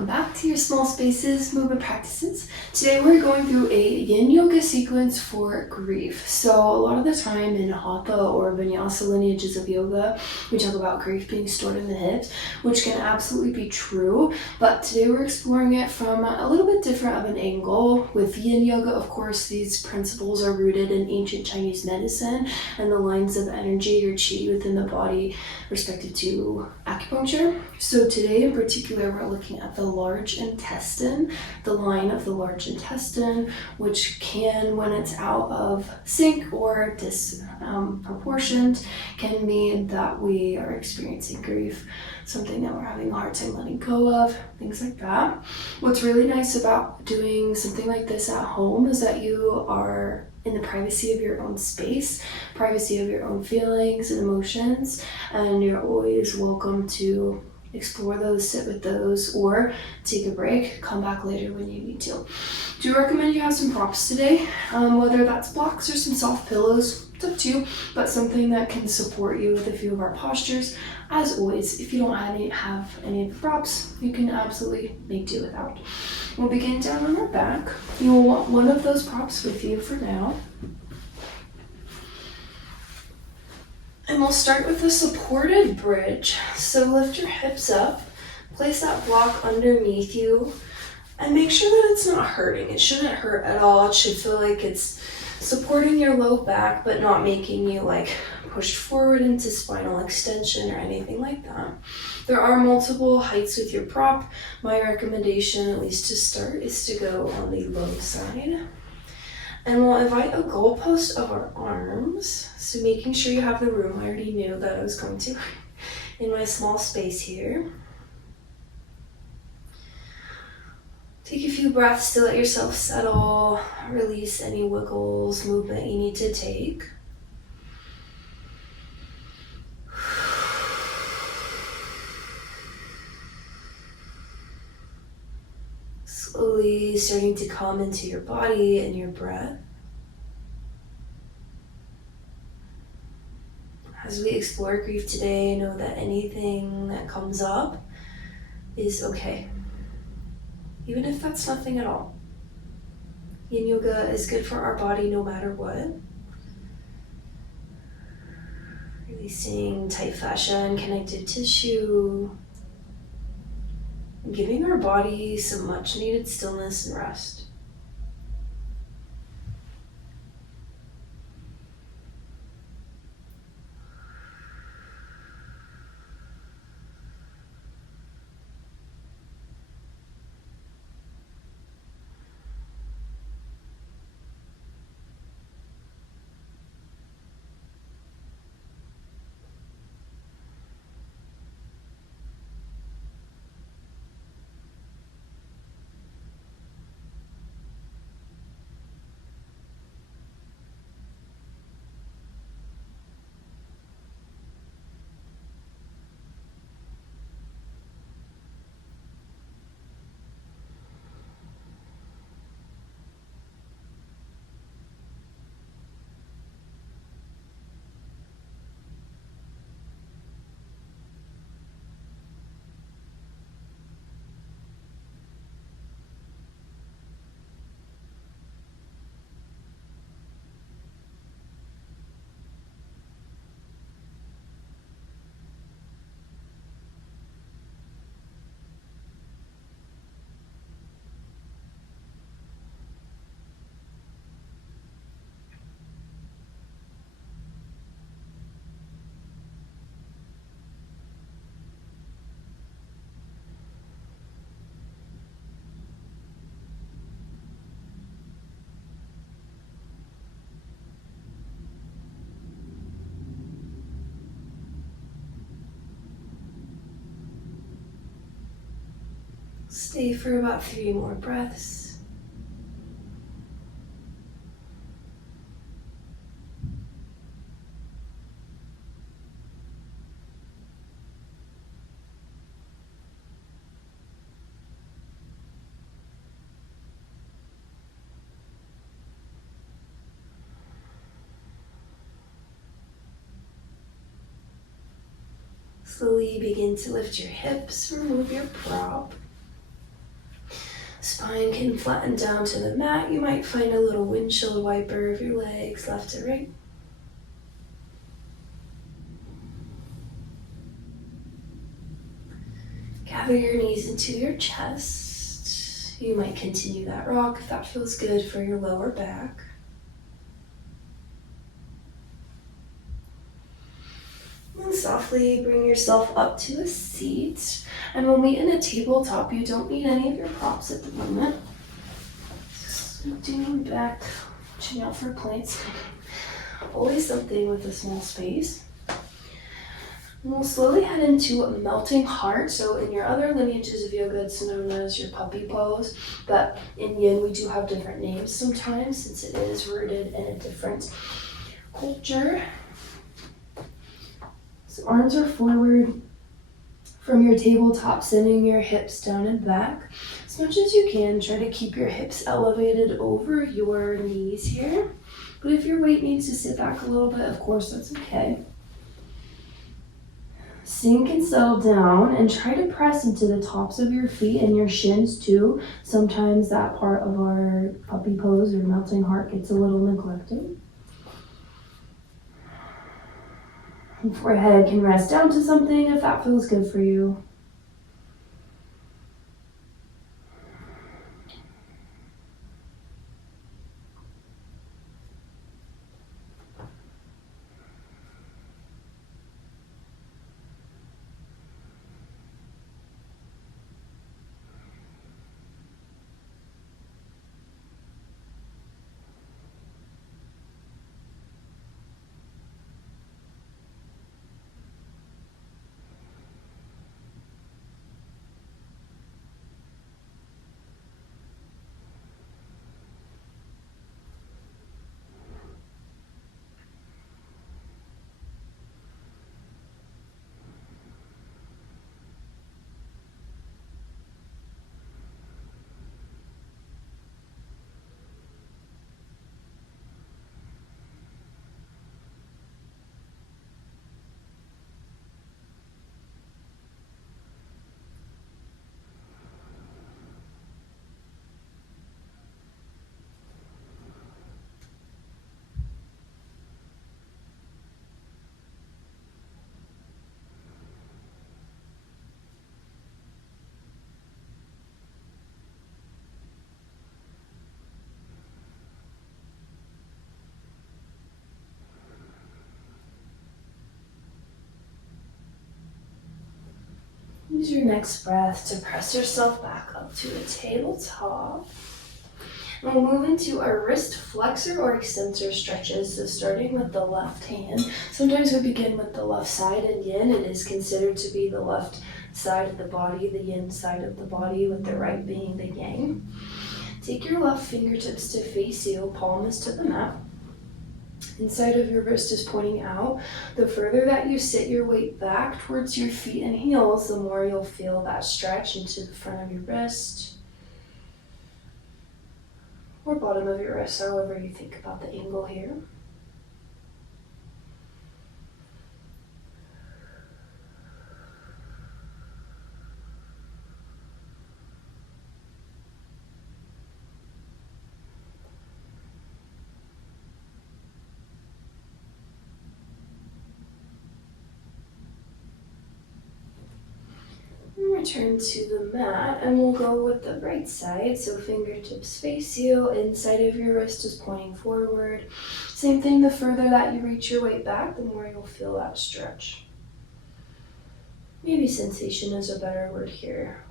welcome back to your Small Spaces movement practices. Today we're going through a yin yoga sequence for grief. So a lot of the time in hatha or vinyasa lineages of yoga, we talk about grief being stored in the hips, which can absolutely be true, but today we're exploring it from a little bit different of an angle. With yin yoga, of course, these principles are rooted in ancient Chinese medicine and the lines of energy or qi within the body respective to acupuncture. So today in particular, we're looking at the large intestine, the line of the large intestine, which can, when it's out of sync or disproportioned, can mean that we are experiencing grief, something that we're having a hard time letting go of, things like that. What's really nice about doing something like this at home is that you are in the privacy of your own space, privacy of your own feelings and emotions, and you're always welcome to explore those, sit with those, or take a break, come back later when you need to. Do recommend you have some props today, whether that's blocks or some soft pillows, it's up to you, but something that can support you with a few of our postures. As always, if you don't have any of the props, you can absolutely make do without. We'll begin down on our back. You will want one of those props with you for now. And we'll start with a supported bridge. So lift your hips up, place that block underneath you, and make sure that it's not hurting. It shouldn't hurt at all. It should feel like it's supporting your low back, but not making you like pushed forward into spinal extension or anything like that. There are multiple heights with your prop. My recommendation, at least to start, is to go on the low side. And we'll invite a goalpost of our arms. So making sure you have the room. I already knew that I was going to in my small space here. Take a few breaths to let yourself settle, release any wiggles, movement you need to take. Slowly starting to come into your body and your breath. As we explore grief today, know that anything that comes up is okay. Even if that's nothing at all. Yin yoga is good for our body no matter what. Releasing tight fascia and connective tissue. And giving our body some much needed stillness and rest. Stay for about 3 more breaths. Slowly begin to lift your hips, remove your prop. Spine can flatten down to the mat. You might find a little windshield wiper of your legs left to right. Gather your knees into your chest. You might continue that rock if that feels good for your lower back. And softly bring yourself up to a seat. And when we in a tabletop, you don't need any of your props at the moment. Just doing back, watching out for plates. Always something with a small space. And we'll slowly head into a melting heart. So in your other lineages of yoga, it's known as your puppy pose. But in yin, we do have different names sometimes since it is rooted in a different culture. So arms are forward from your tabletop, sending your hips down and back. As much as you can, try to keep your hips elevated over your knees here. But if your weight needs to sit back a little bit, of course, that's okay. Sink and settle down and try to press into the tops of your feet and your shins too. Sometimes that part of our puppy pose or melting heart gets a little neglected. Forehead can rest down to something if that feels good for you. Use your next breath to press yourself back up to a tabletop. And we'll move into our wrist flexor or extensor stretches. So starting with the left hand. Sometimes we begin with the left side in yin. It is considered to be the left side of the body, the yin side of the body, with the right being the yang. Take your left fingertips to face you, palm is to the mat. Inside of your wrist is pointing out. The further that you sit your weight back towards your feet and heels, the more you'll feel that stretch into the front of your wrist or bottom of your wrist, however you think about the angle here. Return to the mat and we'll go with the right side. So fingertips face you, inside of your wrist is pointing forward. Same thing, the further that you reach your weight back, the more you'll feel that stretch. Maybe sensation is a better word here.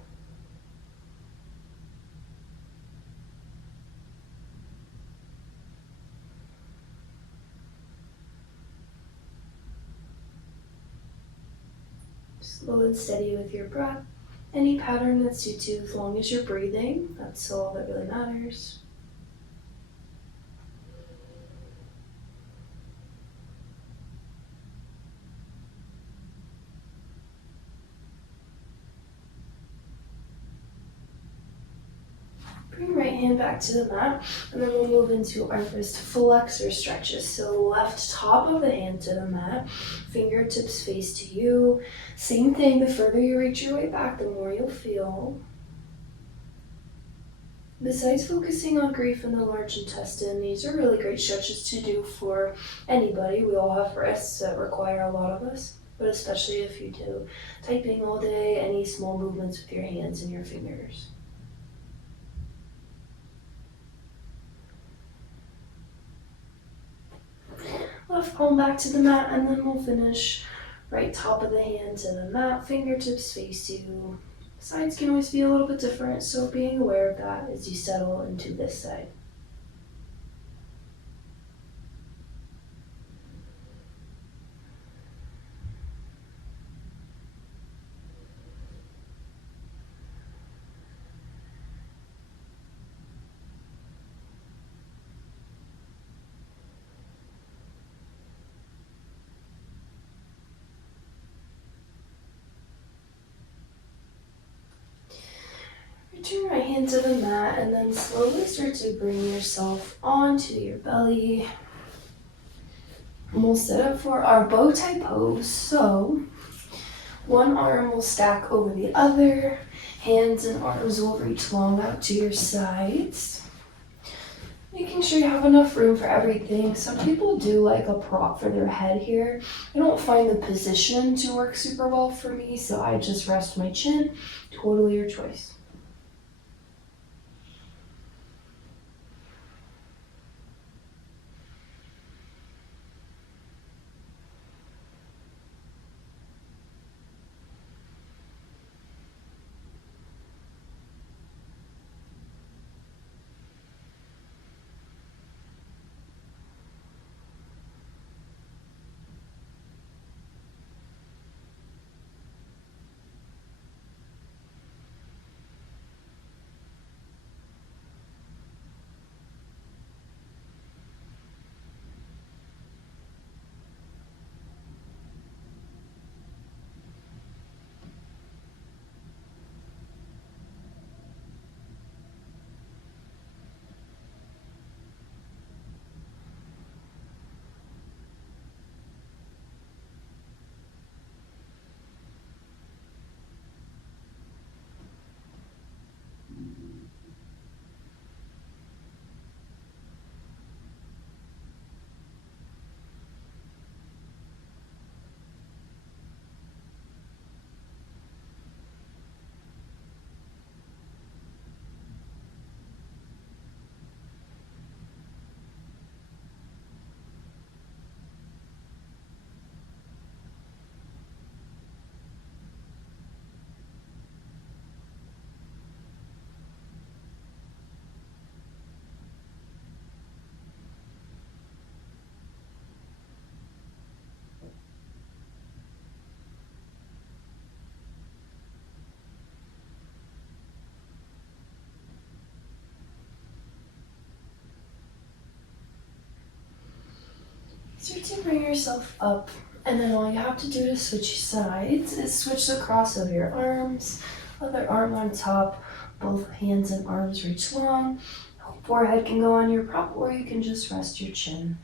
Slow and steady with your breath. Any pattern that suits you as long as you're breathing, that's all that really matters. Bring right hand back to the mat, and then we'll move into our wrist flexor stretches. So left top of the hand to the mat, fingertips face to you. Same thing, the further you reach your way back, the more you'll feel. Besides focusing on grief in the large intestine, these are really great stretches to do for anybody. We all have wrists that require a lot of us, but especially if you do typing all day, any small movements with your hands and your fingers. Left palm back to the mat, and then we'll finish right top of the hand to the mat, fingertips face you. Sides can always be a little bit different, so being aware of that as you settle into this side. Return right hand to the mat and then slowly start to bring yourself onto your belly. And we'll set up for our bow tie pose. So one arm will stack over the other. Hands and arms will reach long out to your sides. Making sure you have enough room for everything. Some people do like a prop for their head here. I don't find the position to work super well for me, so I just rest my chin. Totally your choice. Start to bring yourself up, and then all you have to do to switch sides is switch the cross of your arms. Other arm on top, both hands and arms reach long. Forehead can go on your prop, or you can just rest your chin.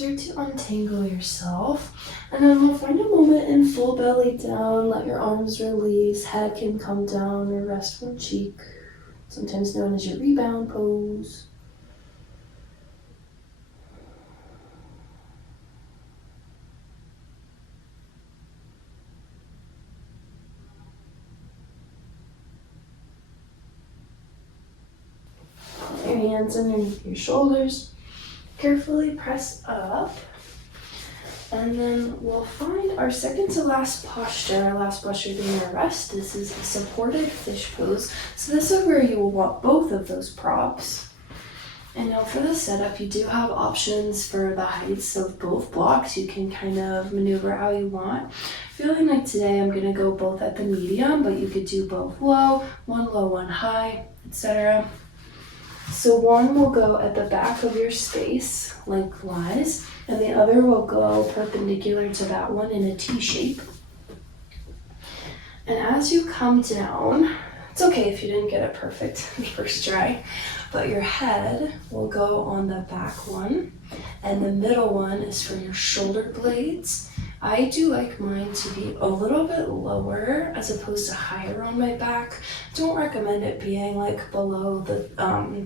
start to untangle yourself, and then we'll find a moment in full belly down. Let your arms release, head can come down or rest one cheek, sometimes known as your rebound pose. Your hands underneath your shoulders, carefully press up, and then we'll find our second to last posture, our last posture being our rest. This is a supported fish pose. So this is where you will want both of those props. And now for the setup, you do have options for the heights of both blocks. You can kind of maneuver how you want. Feeling like today I'm gonna go both at the medium, but you could do both low, one high, etc. So one will go at the back of your space, lengthwise, and the other will go perpendicular to that one in a T shape. And as you come down, it's okay if you didn't get it perfect first try, but your head will go on the back one, and the middle one is for your shoulder blades. I do like mine to be a little bit lower as opposed to higher on my back. Don't recommend it being like below the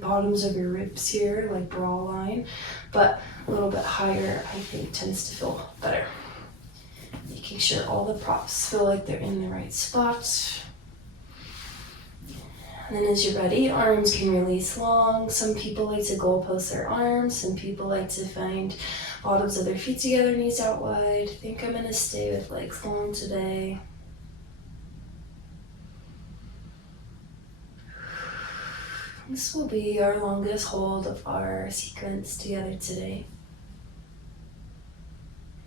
bottoms of your ribs here, like bra line, but a little bit higher I think tends to feel better. Making sure all the props feel like they're in the right spot. And then as you're ready, arms can release long. Some people like to goal post their arms. Some people like to find bottoms of their feet together, knees out wide. I think I'm gonna stay with legs long today. This will be our longest hold of our sequence together today.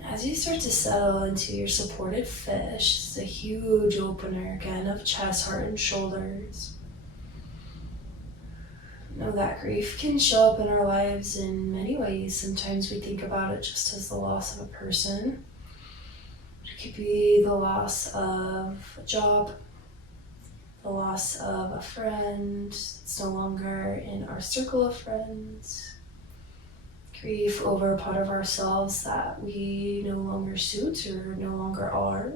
As you start to settle into your supported fish, it's a huge opener again of chest, heart, and shoulders. Know that grief can show up in our lives in many ways. Sometimes we think about it just as the loss of a person. It could be the loss of a job, the loss of a friend that's no longer in our circle of friends, grief over a part of ourselves that we no longer suit or no longer are.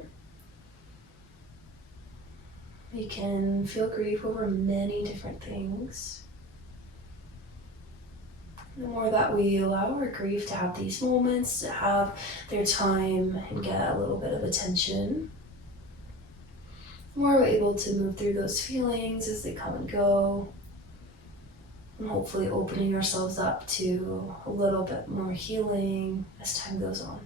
We can feel grief over many different things. The more that we allow our grief to have these moments, to have their time and get a little bit of attention, the more we're able to move through those feelings as they come and go, and hopefully opening ourselves up to a little bit more healing as time goes on.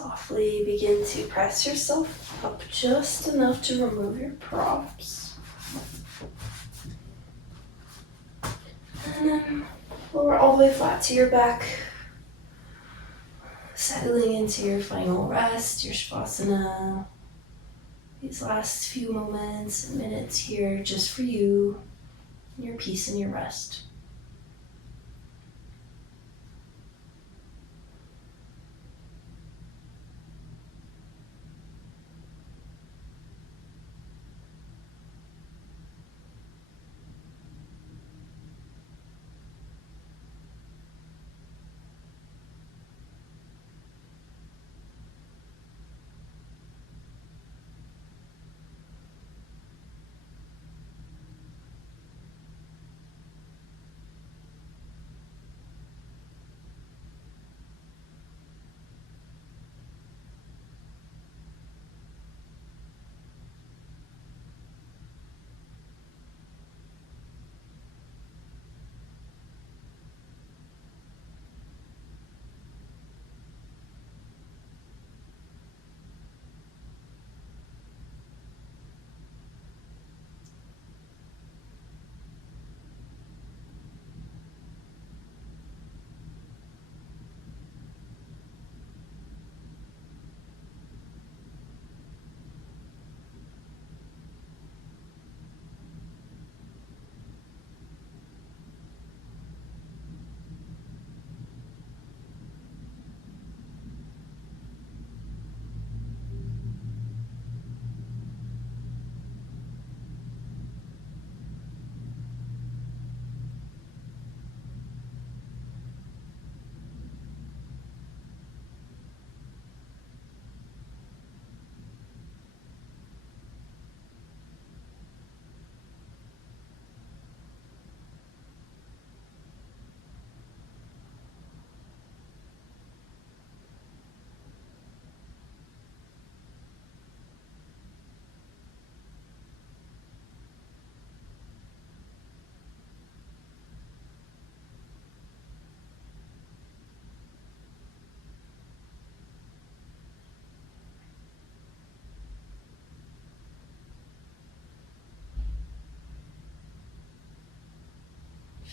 Softly begin to press yourself up just enough to remove your props. And then lower all the way flat to your back. Settling into your final rest, your Shavasana. These last few moments and minutes here just for you, your peace and your rest.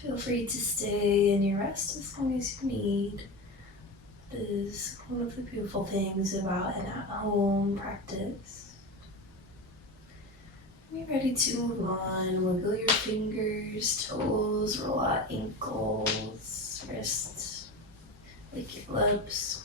Feel free to stay in your rest as long as you need. It is one of the beautiful things about an at-home practice. When you're ready to move on, wiggle your fingers, toes, roll out ankles, wrists, lick your lips.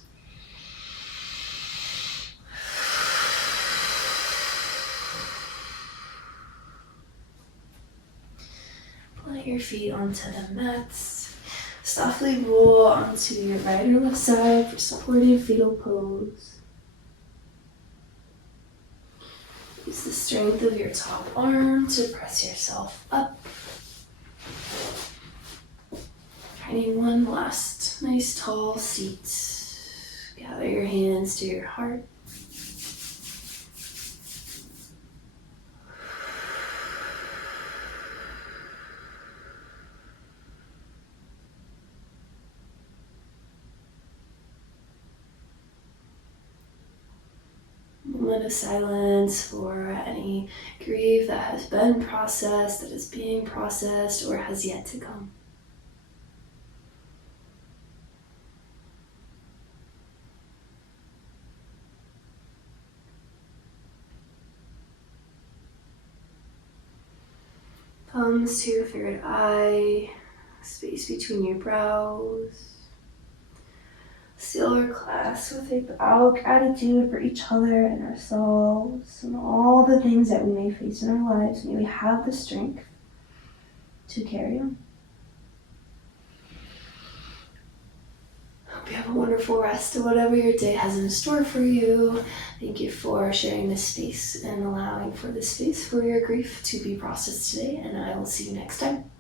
Plant your feet onto the mats. Softly roll onto your right or left side for supported fetal pose. Use the strength of your top arm to press yourself up. Finding one last nice tall seat. Gather your hands to your heart. Moment of silence for any grief that has been processed, that is being processed, or has yet to come. Thumbs to your third eye, space between your brows. Seal our class with a bow of gratitude for each other and ourselves and all the things that we may face in our lives. May we have the strength to carry on. Hope you have a wonderful rest of whatever your day has in store for you. Thank you for sharing this space and allowing for this space for your grief to be processed today, and I will see you next time.